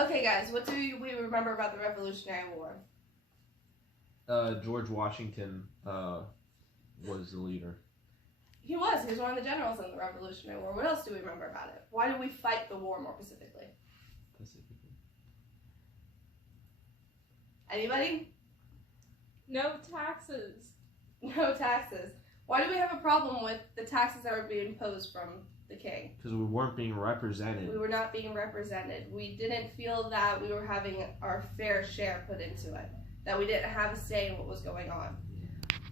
Okay, guys, what do we remember about the Revolutionary War? George Washington was the leader. He was one of the generals in the Revolutionary War. What else do we remember about it? Why did we fight the war more specifically? Anybody? No taxes. No taxes. Why do we have a problem with the taxes that were being imposed from the king? Because we weren't being represented. We were not being represented. We didn't feel that we were having our fair share put into it. That we didn't have a say in what was going on.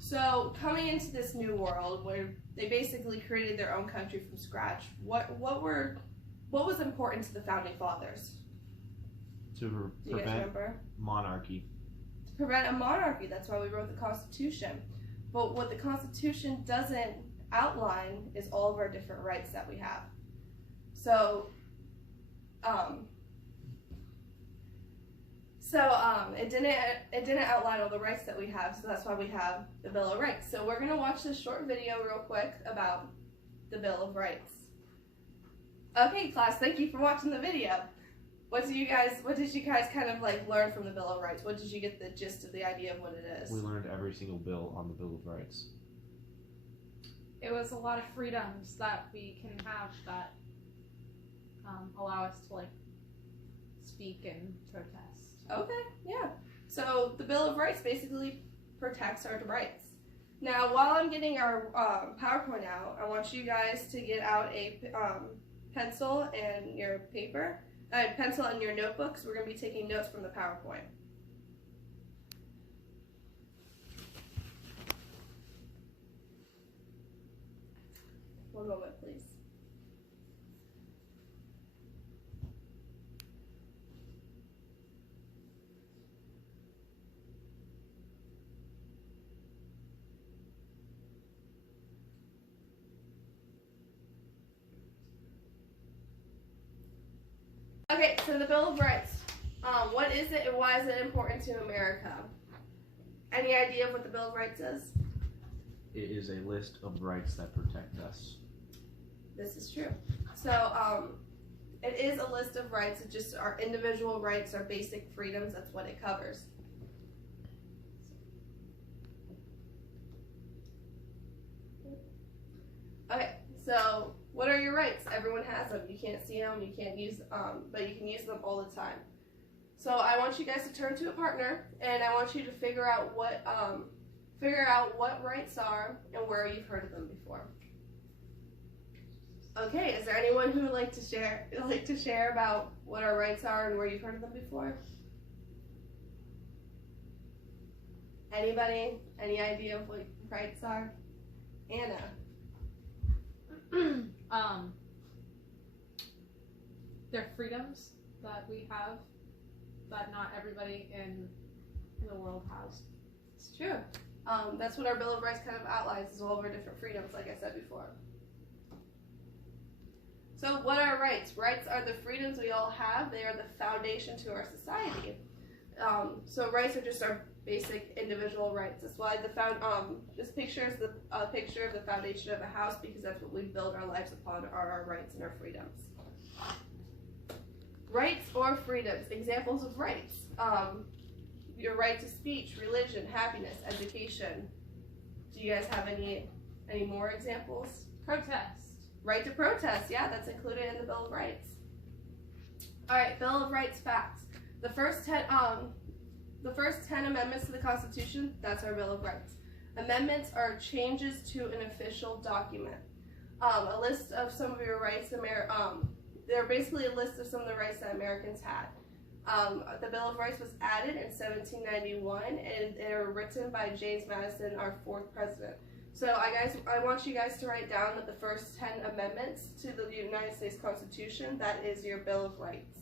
So coming into this new world where they basically created their own country from scratch, what was important to the founding fathers? To prevent monarchy. To prevent a monarchy. That's why we wrote the Constitution. But what the Constitution doesn't outline is all of our different rights that we have. So, it didn't outline all the rights that we have. So that's why we have the Bill of Rights. So we're gonna watch this short video real quick about the Bill of Rights. Okay, class, thank you for watching the video. What did you guys kind of like learn from the Bill of Rights? What did you get the gist of the idea of what it is? We learned every single bill on the Bill of Rights. It was a lot of freedoms that we can have that allow us to like speak and protest. Okay, yeah. So the Bill of Rights basically protects our rights. Now, while I'm getting our PowerPoint out, I want you guys to get out a pencil and your paper. Pencil and your notebooks. We're going to be taking notes from the PowerPoint. One moment, please. Okay, so the Bill of Rights. What is it and why is it important to America? Any idea of what the Bill of Rights is? It is a list of rights that protect us. This is true. So, it is a list of rights. It's just our individual rights, our basic freedoms. That's what it covers. Okay, so what are your rights? Everyone has them. You can't see them, you can't use but you can use them all the time. So I want you guys to turn to a partner, and I want you to figure out what rights are and where you've heard of them before. Okay, is there anyone who would like to share about what our rights are and where you've heard of them before? Anybody? Any idea of what rights are? Anna. They're freedoms that we have that not everybody in the world has. It's true. That's what our Bill of Rights kind of outlines, is all of our different freedoms, like I said before. So what are rights? Rights are the freedoms we all have. They are the foundation to our society. So rights are just our basic individual rights. That's why this picture is a picture of the foundation of a house, because that's what we build our lives upon, are our rights and our freedoms. Rights or freedoms. Examples of rights. Your right to speech, religion, happiness, education. Do you guys have any more examples? Protest. Right to protest. Yeah, that's included in the Bill of Rights. All right, Bill of Rights facts. The first 10 amendments to the Constitution, that's our Bill of Rights. Amendments are changes to an official document. A list of some of your rights. They're basically a list of some of the rights that Americans had. The Bill of Rights was added in 1791, and they were written by James Madison, our 4th president. So I want you guys to write down that the first 10 amendments to the United States Constitution, that is your Bill of Rights.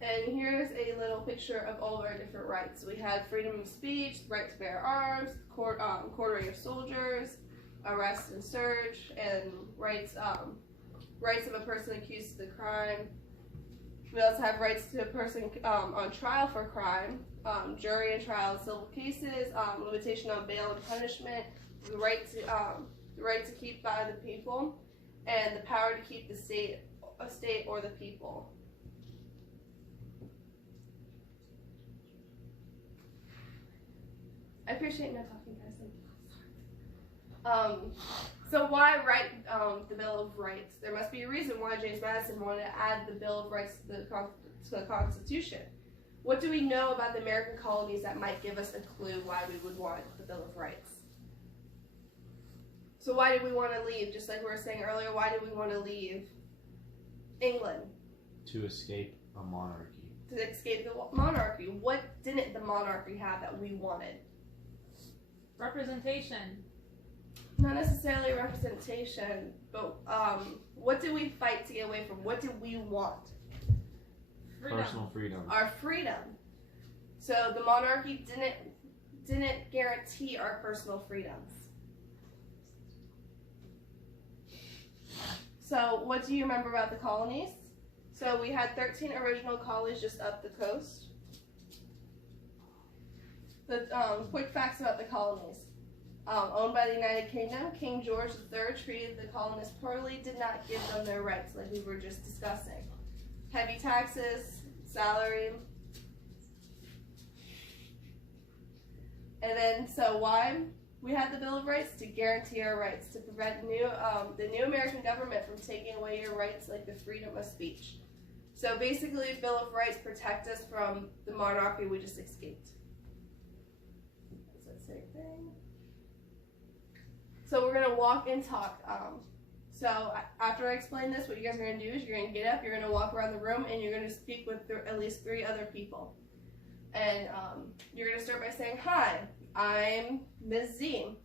And here's a little picture of all of our different rights. We had freedom of speech, right to bear arms, quartering of soldiers, arrest and search, and rights of a person accused of the crime. We also have rights to a person on trial for crime, jury and trial in civil cases, limitation on bail and punishment, the right to keep by the people, and the power to keep the state, a state or the people. I appreciate no talking, guys. So why write the Bill of Rights? There must be a reason why James Madison wanted to add the Bill of Rights to the Constitution. What do we know about the American colonies that might give us a clue why we would want the Bill of Rights? So why did we want to leave? Just like we were saying earlier, why did we want to leave England? To escape a monarchy. To escape the monarchy. What didn't the monarchy have that we wanted? Representation. Not necessarily representation, but what did we fight to get away from? What did we want? Freedom. Personal freedom. Our freedom. So the monarchy didn't guarantee our personal freedoms. So what do you remember about the colonies? So we had 13 original colonies just up the coast. The quick facts about the colonies. Owned by the United Kingdom, King George III treated the colonists poorly, did not give them their rights like we were just discussing. Heavy taxes, salary. And then, so why we had the Bill of Rights? To guarantee our rights, to prevent the new American government from taking away your rights like the freedom of speech. So basically, the Bill of Rights protect us from the monarchy we just escaped. It's the same thing. So we're going to walk and talk. So after I explain this, what you guys are going to do is you're going to get up, you're going to walk around the room, and you're going to speak with at least 3 other people. And you're going to start by saying, "Hi, I'm Ms. Z,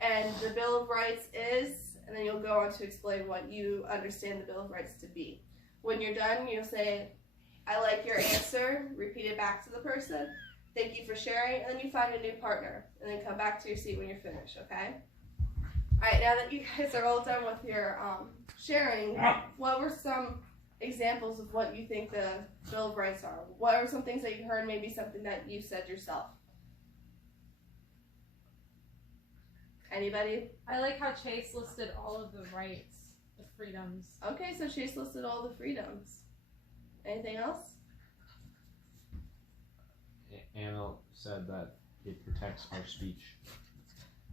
and the Bill of Rights is," and then you'll go on to explain what you understand the Bill of Rights to be. When you're done, you'll say, "I like your answer," repeat it back to the person, "Thank you for sharing," and then you find a new partner, and then come back to your seat when you're finished, okay? Alright, now that you guys are all done with your sharing, what were some examples of what you think the Bill of Rights are? What are some things that you heard, maybe something that you said yourself? Anybody? I like how Chase listed all of the rights, the freedoms. Okay, so Chase listed all the freedoms. Anything else? Anna said that it protects our speech.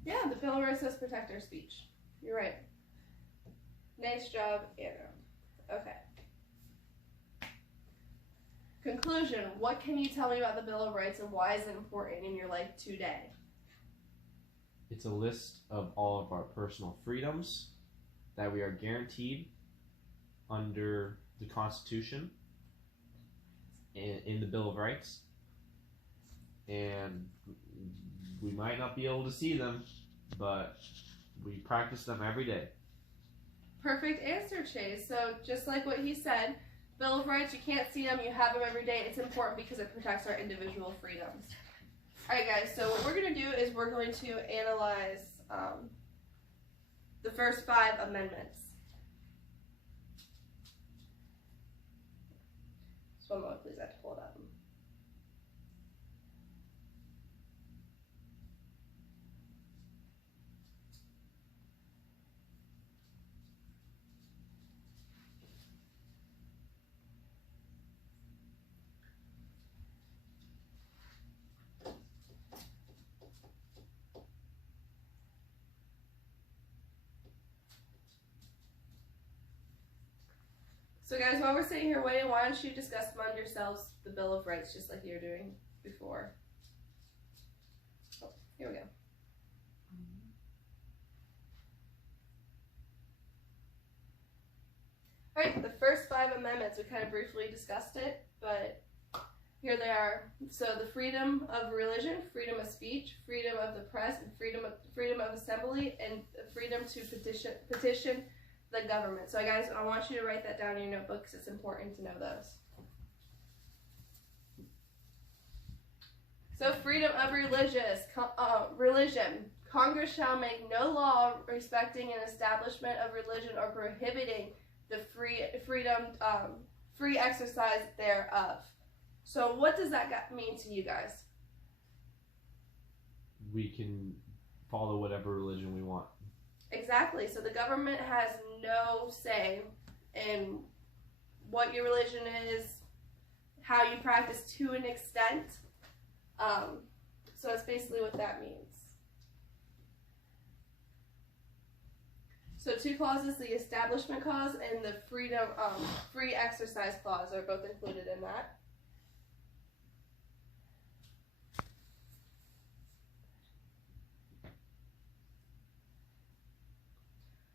Yeah, the Bill of Rights does protect our speech. You're right. Nice job, Anna. Okay. Conclusion. What can you tell me about the Bill of Rights and why is it important in your life today? It's a list of all of our personal freedoms that we are guaranteed under the Constitution in the Bill of Rights. And we might not be able to see them, but we practice them every day. Perfect answer, Chase. So just like what he said, Bill of Rights, you can't see them, you have them every day. It's important because it protects our individual freedoms. Alright guys, so what we're going to do is we're going to analyze the first 5 amendments. Just one moment, please. I have to pull it up. So guys, while we're sitting here waiting, why don't you discuss among yourselves the Bill of Rights just like you were doing before. Oh, here we go. Alright, the first 5 amendments, we kind of briefly discussed it, but here they are. So the freedom of religion, freedom of speech, freedom of the press, and freedom of assembly, and freedom to petition the government. So guys, I want you to write that down in your notebook because it's important to know those. So freedom of religion. Congress shall make no law respecting an establishment of religion or prohibiting the free exercise thereof. So what does that mean to you guys? We can follow whatever religion we want. Exactly. So the government has no say in what your religion is, how you practice to an extent. So that's basically what that means. So 2 clauses, the Establishment Clause and the Free Exercise Clause are both included in that.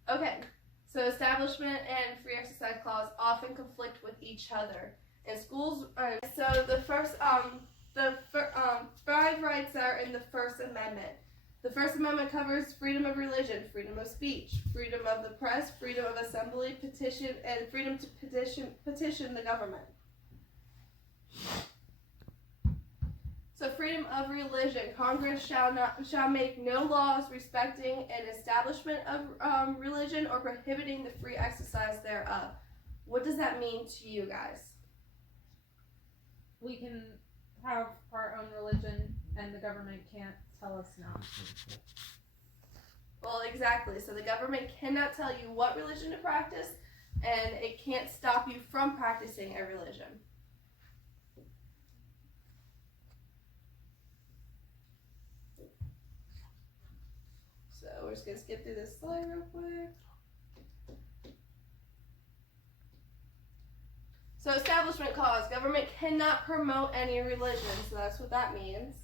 Okay, so Establishment and Free Exercise Clause often conflict with each other. In schools, so the 5 rights that are in the First Amendment. The First Amendment covers freedom of religion, freedom of speech, freedom of the press, freedom of assembly, petition, and freedom to petition the government. So freedom of religion. Congress shall make no laws respecting an establishment of religion or prohibiting the free exercise thereof. What does that mean to you guys? We can have our own religion, and the government can't tell us no. Well, exactly. So the government cannot tell you what religion to practice, and it can't stop you from practicing a religion. So we're just going to skip through this slide real quick. So Establishment Clause, government cannot promote any religion, so that's what that means.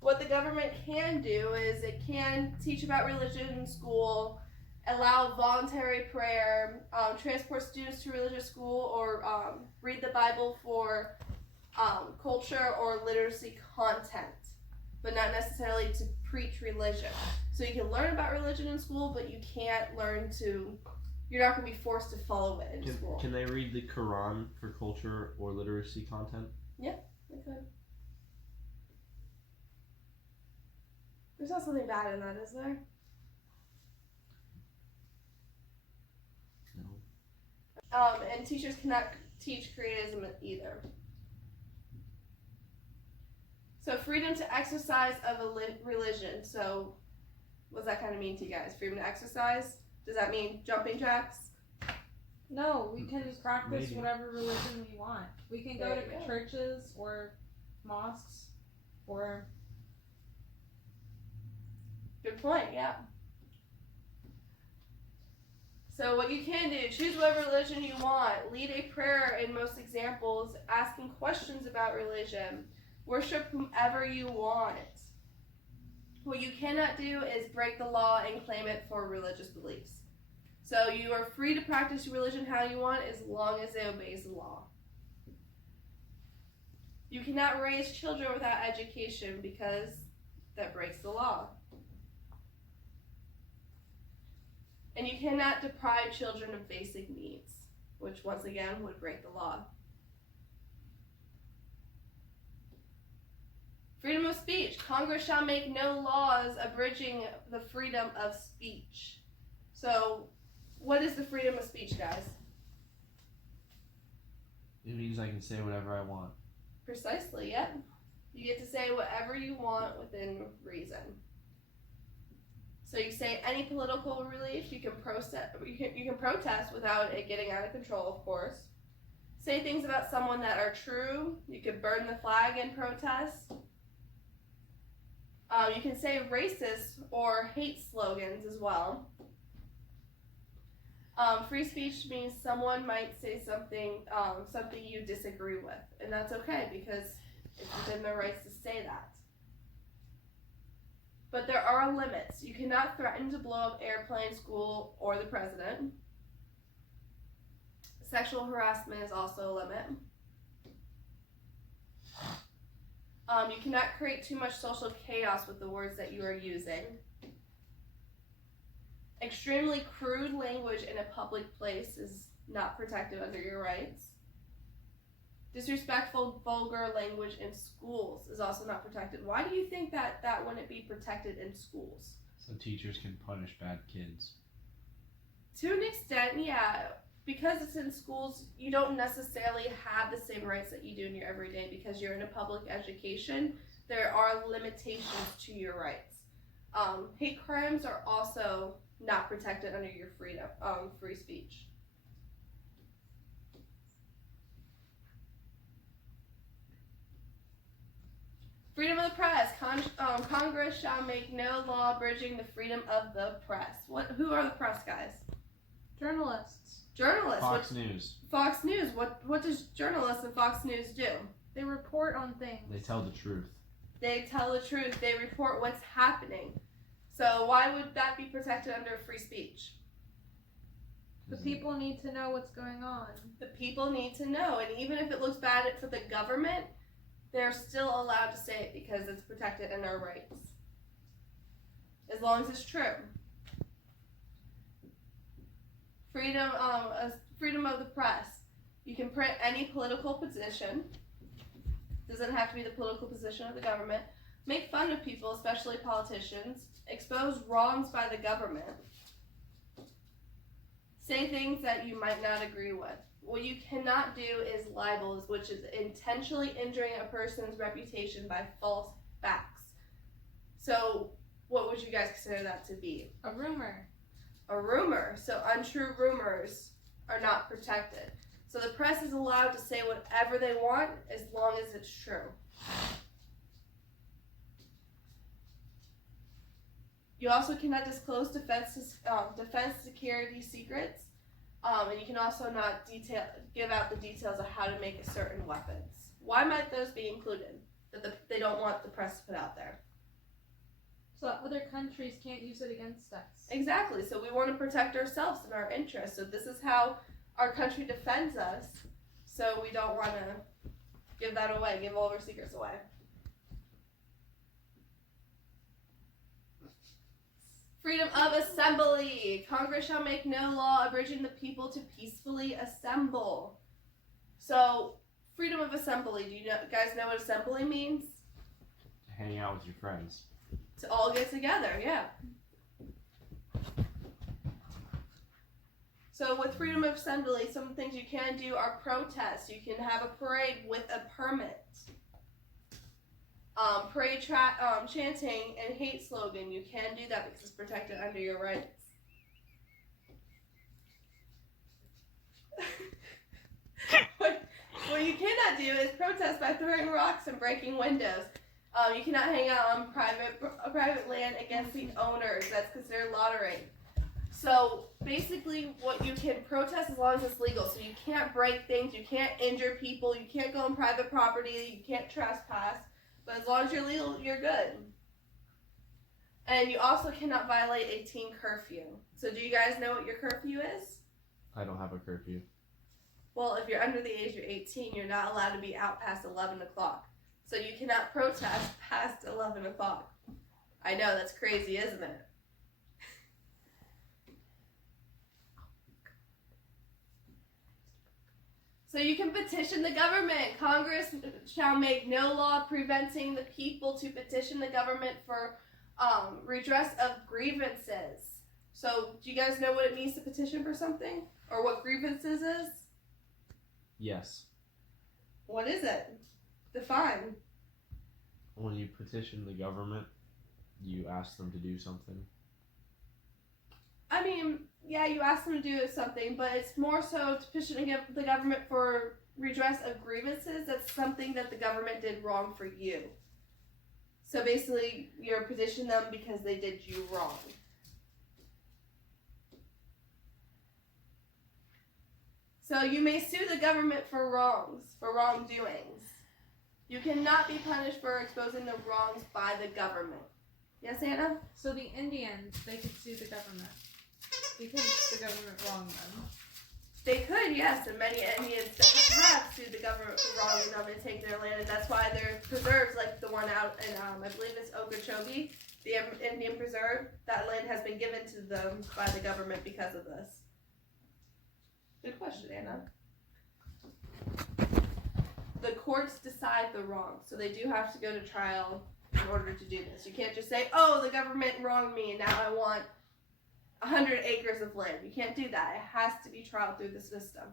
What the government can do is it can teach about religion in school, allow voluntary prayer, transport students to religious school, or read the Bible for culture or literacy content, but not necessarily to preach religion. So you can learn about religion in school, but you can't learn to, you're not going to be forced to follow it in school. Can they read the Quran for culture or literacy content? Yeah, they could. There's not something bad in that, is there? No. And teachers cannot teach creatism either. So freedom to exercise of a religion. So what does that kind of mean to you guys? Freedom to exercise? Does that mean jumping jacks? No, we can practice Maybe. whatever religion we want. We can go There to you go. churches or mosques or... Good point, yeah. So what you can do, choose whatever religion you want, lead a prayer in most examples, asking questions about religion, worship whomever you want. What you cannot do is break the law and claim it for religious beliefs. So you are free to practice your religion how you want as long as it obeys the law. You cannot raise children without education because that breaks the law. And you cannot deprive children of basic needs, which once again would break the law. Freedom of speech. Congress shall make no laws abridging the freedom of speech. So, what is the freedom of speech, guys? It means I can say whatever I want. Precisely, yep. You get to say whatever you want within reason. So you say any political belief, you can protest without it getting out of control, of course. Say things about someone that are true. You can burn the flag in protest. You can say racist or hate slogans as well. Free speech means someone might say something you disagree with, and that's okay because it's within their rights to say that. But there are limits. You cannot threaten to blow up airplanes, school, or the president. Sexual harassment is also a limit. You cannot create too much social chaos with the words that you are using. Extremely crude language in a public place is not protected under your rights. Disrespectful, vulgar language in schools is also not protected. Why do you think that wouldn't be protected in schools? So teachers can punish bad kids. To an extent, yeah. Because it's in schools, you don't necessarily have the same rights that you do in your everyday because you're in a public education. There are limitations to your rights. Hate crimes are also not protected under your freedom, free speech. Freedom of the press. Congress shall make no law abridging the freedom of the press. Who are the press, guys? Journalists. Journalists. Fox News. Fox News. What does journalists and Fox News do? They report on things. They tell the truth. They tell the truth. They report what's happening. So why would that be protected under free speech? The people need to know what's going on. The people need to know, and even if it looks bad for the government, they're still allowed to say it because it's protected in our rights. As long as it's true. Freedom of the press. You can print any political position. Doesn't have to be the political position of the government. Make fun of people, especially politicians. Expose wrongs by the government. Say things that you might not agree with. What you cannot do is libels, which is intentionally injuring a person's reputation by false facts. So, what would you guys consider that to be? A rumor. A rumor. So, untrue rumors are not protected. So, the press is allowed to say whatever they want as long as it's true. You also cannot disclose defense security secrets. And you can also not give out the details of how to make certain weapons. Why might those be included? That they don't want the press to put out there. So that other countries can't use it against us. Exactly. So we want to protect ourselves and our interests. So this is how our country defends us. So we don't want to give that away, give all of our secrets away. Freedom of assembly. Congress shall make no law abridging the people to peacefully assemble. So, freedom of assembly. Do you guys know what assembly means? Hanging out with your friends. To all get together, yeah. So with freedom of assembly, some things you can do are protests. You can have a parade with a permit. Parade chanting and hate slogan, you can do that because it's protected under your rights. What you cannot do is protest by throwing rocks and breaking windows. You cannot hang out on private land against the owners. That's considered loitering. So basically what you can protest as long as it's legal. So you can't break things, you can't injure people, you can't go on private property, you can't trespass. But as long as you're legal, you're good. And you also cannot violate a teen curfew. So do you guys know what your curfew is? I don't have a curfew. Well, if you're under the age of 18, you're not allowed to be out past 11 o'clock. So you cannot protest past 11 o'clock. I know, that's crazy, isn't it? So you can petition the government. Congress shall make no law preventing the people to petition the government for redress of grievances. So do you guys know what it means to petition for something? Or what grievances is? Yes. What is it? Define. When you petition the government, you ask them to do something. I mean, yeah, you ask them to do something, but it's more so to petition the government for redress of grievances. That's something that the government did wrong for you. So basically, you're petitioning them because they did you wrong. So you may sue the government for wrongdoings. You cannot be punished for exposing the wrongs by the government. Yes, Anna? So the Indians, they could sue the government because the government wronged them. They could, yes, and many Indians have sued the government for wronging them and take their land, and that's why they're preserves, like the one out in, I believe it's Okeechobee, the Indian preserve. That land has been given to them by the government because of this. Good question, Anna. The courts decide the wrong, so they do have to go to trial in order to do this. You can't just say, oh, the government wronged me and now I want 100 acres of land. You can't do that. It has to be trial through the system.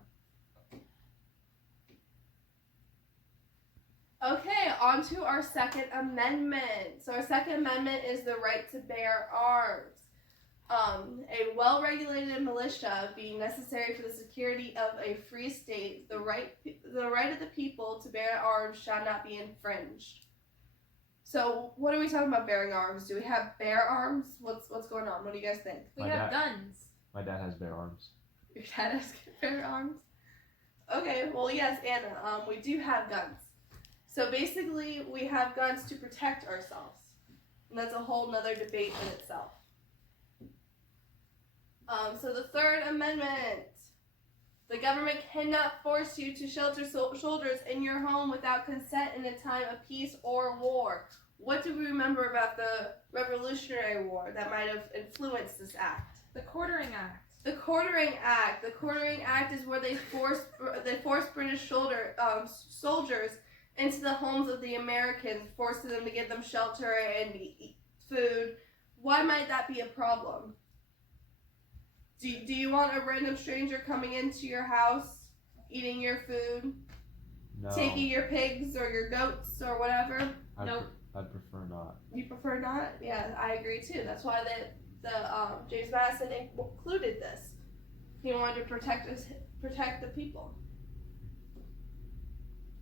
Okay, on to our Second Amendment. So our Second Amendment is the right to bear arms. A well-regulated militia being necessary for the security of a free state, the right of the people to bear arms shall not be infringed. So, what are we talking about bearing arms? Do we have bear arms? What's going on? What do you guys think? We have guns. My dad has bare arms. Your dad has bear arms? Okay, well, yes, Anna, we do have guns. So basically, we have guns to protect ourselves. And that's a whole nother debate in itself. So the Third Amendment. The government cannot force you to shelter soldiers in your home without consent in a time of peace or war. What do we remember about the Revolutionary War that might have influenced this act? The Quartering Act. The Quartering Act. The Quartering Act is where they forced British soldiers into the homes of the Americans, forcing them to give them shelter and food. Why might that be a problem? Do you want a random stranger coming into your house, eating your food, No. taking your pigs or your goats or whatever? Nope. I'd prefer not. You prefer not? Yeah, I agree too. That's why James Madison included this. He wanted to protect the people.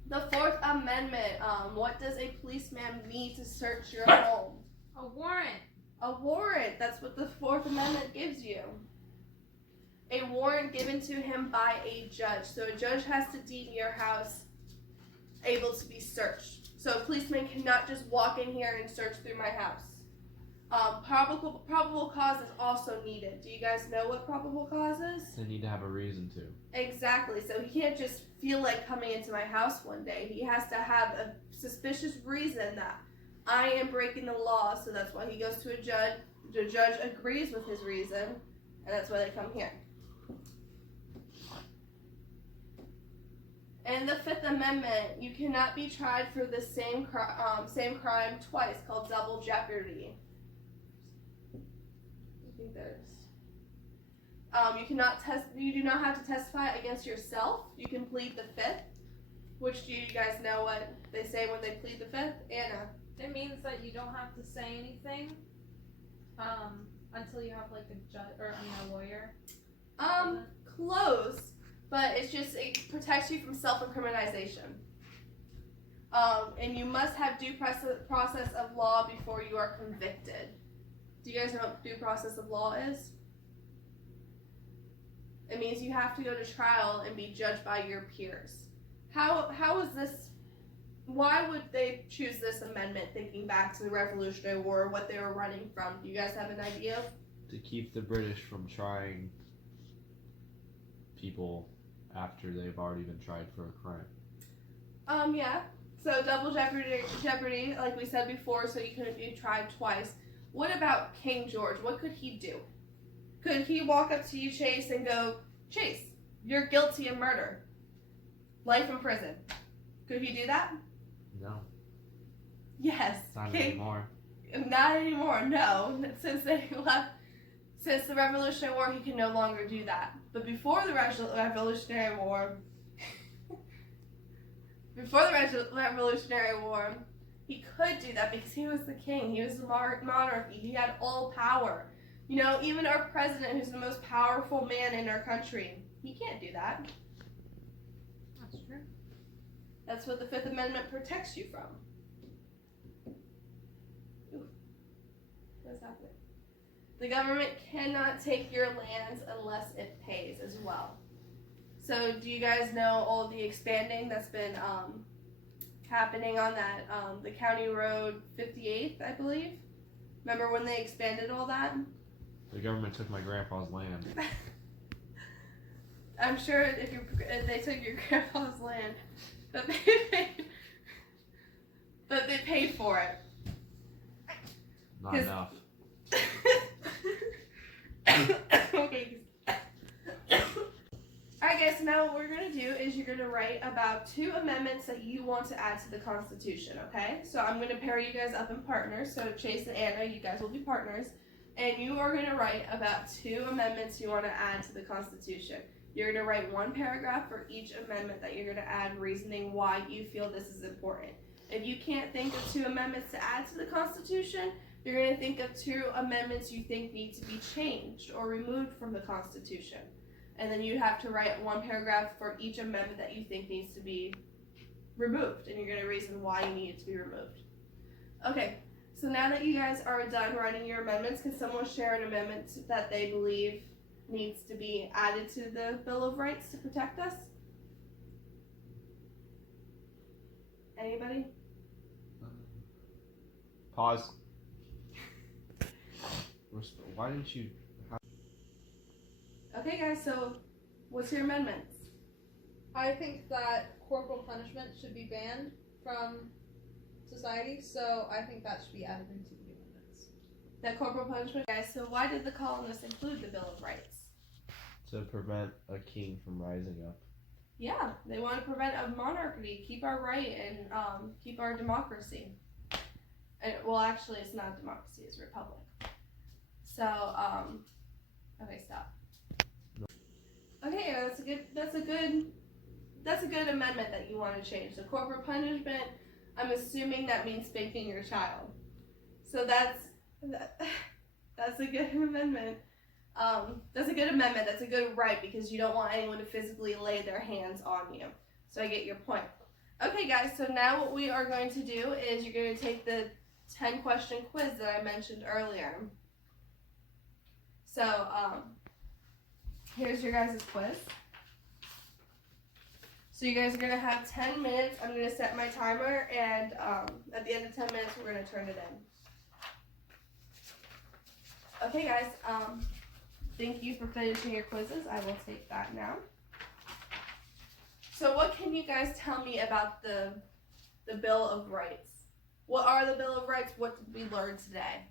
The Fourth Amendment. What does a policeman need to search your home? A warrant. A warrant. That's what the Fourth Amendment gives you. A warrant given to him by a judge. So a judge has to deem your house able to be searched. So a policeman cannot just walk in here and search through my house. Probable cause is also needed. Do you guys know what probable cause is? They need to have a reason to. Exactly. So he can't just feel like coming into my house one day. He has to have a suspicious reason that I am breaking the law. So that's why he goes to a judge. The judge agrees with his reason, and that's why they come here. And the Fifth Amendment, you cannot be tried for the same crime twice, called double jeopardy. I think there's. You do not have to testify against yourself. You can plead the Fifth. Which do you guys know what they say when they plead the Fifth? Anna. It means that you don't have to say anything until you have like a lawyer. Close. But it protects you from self-incrimination. And you must have due process of law before you are convicted. Do you guys know what due process of law is? It means you have to go to trial and be judged by your peers. How is this? Why would they choose this amendment thinking back to the Revolutionary War, what they were running from? Do you guys have an idea? To keep the British from trying people after they've already been tried for a crime. Yeah. So double jeopardy, like we said before, so you couldn't be tried twice. What about King George? What could he do? Could he walk up to you, Chase, and go, Chase, you're guilty of murder. Life in prison. Could he do that? No. Yes. Not anymore. Not anymore, no. Since the Revolutionary War, he can no longer do that. But before the Revolutionary War, he could do that because he was the king. He was the monarchy. He had all power. You know, even our president, who's the most powerful man in our country, he can't do that. That's true. That's what the Fifth Amendment protects you from. Ooh. What's happening? The government cannot take your lands unless it pays as well. So do you guys know all the expanding that's been happening on that, the County Road 58th, I believe? Remember when they expanded all that? The government took my grandpa's land. I'm sure if they took your grandpa's land, that they paid for it. Not enough. Okay. Alright guys, so now what we're going to do is you're going to write about 2 amendments that you want to add to the Constitution, okay? So I'm going to pair you guys up in partners. So Chase and Anna, you guys will be partners. And you are going to write about 2 amendments you want to add to the Constitution. You're going to write 1 paragraph for each amendment that you're going to add, reasoning why you feel this is important. If you can't think of 2 amendments to add to the Constitution, you're going to think of 2 amendments you think need to be changed or removed from the Constitution. And then you have to write 1 paragraph for each amendment that you think needs to be removed. And you're going to reason why you need it to be removed. Okay, so now that you guys are done writing your amendments, can someone share an amendment that they believe needs to be added to the Bill of Rights to protect us? Anybody? Pause. Why didn't you? Okay, guys, so what's your amendments? I think that corporal punishment should be banned from society, so I think that should be added into the amendments. That corporal punishment? Guys, so why did the colonists include the Bill of Rights? To prevent a king from rising up. Yeah, they want to prevent a monarchy, keep our right, and keep our democracy. And, well, actually, it's not a democracy; it's a republic. So, okay, stop. Okay, that's a good amendment that you want to change. The corporal punishment. I'm assuming that means spanking your child. So that's a good amendment. That's a good amendment. That's a good right because you don't want anyone to physically lay their hands on you. So I get your point. Okay, guys. So now what we are going to do is you're going to take the 10-question quiz that I mentioned earlier. So here's your guys' quiz. So you guys are going to have 10 minutes. I'm going to set my timer, and at the end of 10 minutes, we're going to turn it in. Okay, guys. Thank you for finishing your quizzes. I will take that now. So what can you guys tell me about the Bill of Rights? What are the Bill of Rights? What did we learn today?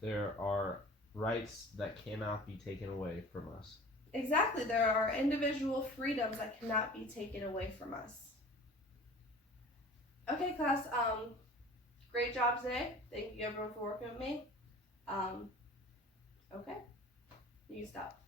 There are rights that cannot be taken away from us. Exactly. There are individual freedoms that cannot be taken away from us. Okay, class. Great job today. Thank you everyone for working with me. Okay. You stop.